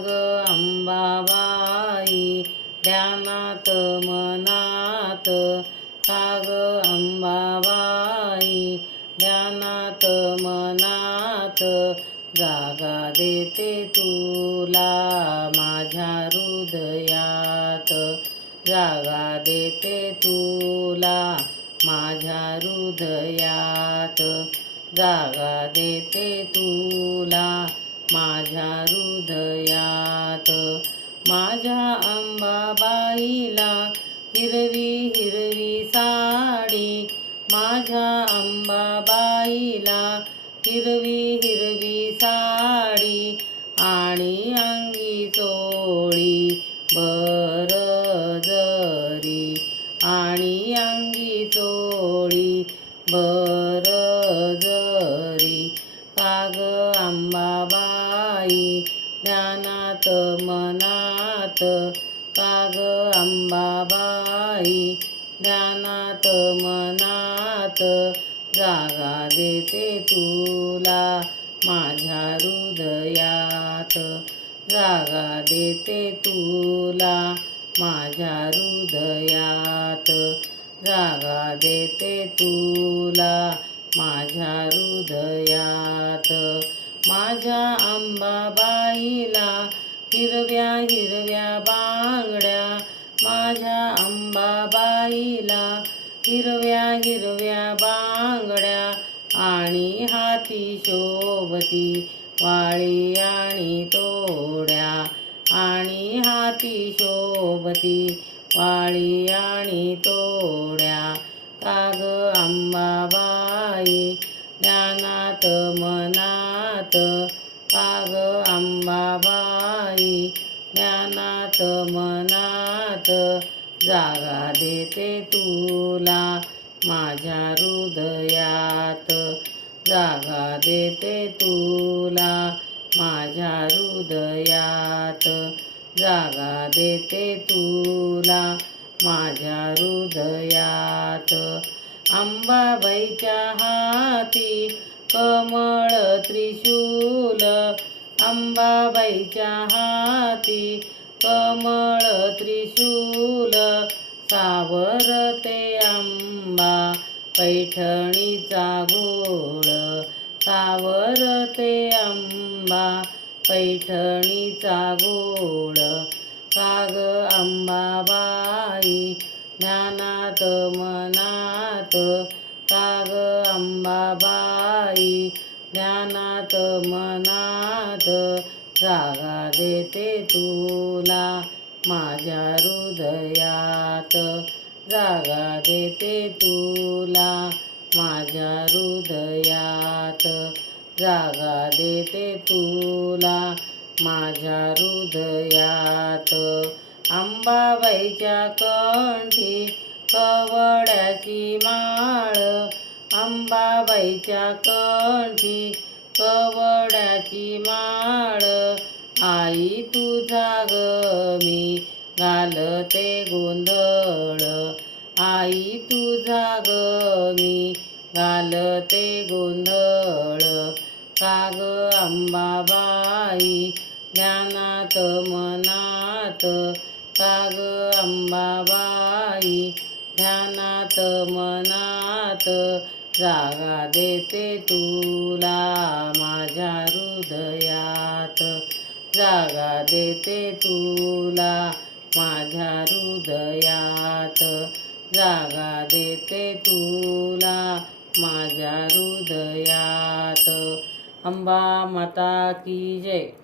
ग अंबाबाई ध्यानात मनात काग अंबाबाई ध्यानात मनात जागा देते तुला माझ्या हृदयात. जागा देते तुला माझ्या हृदयात. जागा देते तुला माझ्या हृदयात माझ्या अंबाबाईला हिरवी हिरवी साडी माझ्या अंबाबाईला हिरवी हिरवी साडी आणि अंगी चोळी बरजरी आणि अंगी चोळी बरजरी काग आंबा ज्ञानात मनात. काग अंबाबाई ध्यानात मनात. जागा देते तुला माझ्या हृदयात. जागा देते तुला माझ्या हृदयात. जागा देते तुला माझ्या हृदयात. माझ्या अंबाबाईला हिरव्या हिरव्या बांगड्या माझ्या अंबाबाईला. हिरव्या हिरव्या बांगड्या आणि हाती शोभती वाळी आणि तोड्या आणि हाती शोभती वाळी आणि तोड्या. काग अंबाबाई ज्ञानात मनात मनात मनात जागा देते तुला. माझ्या हृदयात जागा देते तुला. माझ्या हृदयात जागा देते तुला. माझ्या हृदयात अंबाबाईच्या हाती कमळ त्रिशूल. अंबाबाईच्या हाती कमळ त्रिशूल सावरते आंबा पैठणीचा गोळ सावरते आंबा पैठणीचा गोळ. काग अंबाबाई ज्ञानात मनात काग अंबाबाई ज्ञानात मनात जागा देते तुला माझ्या हृदयात. जागा देते तुला माझ्या हृदयात. जागा देते तुला माझ्या हृदयात. अंबाबाईच्या कंठी कवड्याची माळ. अंबाबाईच्या कंठी कवड्याची माळ. आई तुझा ग मी घालते गोंधळ. आई तुझा ग मी घालते गोंधळ. काग अंबाबाई ज्ञानात मनात. काग अंबाबाई ध्यानात मनात. जागा देते तुला माझ्या हृदयात. जागा देते तुला माझ्या हृदयात. जागा देते तुला माझ्या हृदयात. अंबा माता की जय.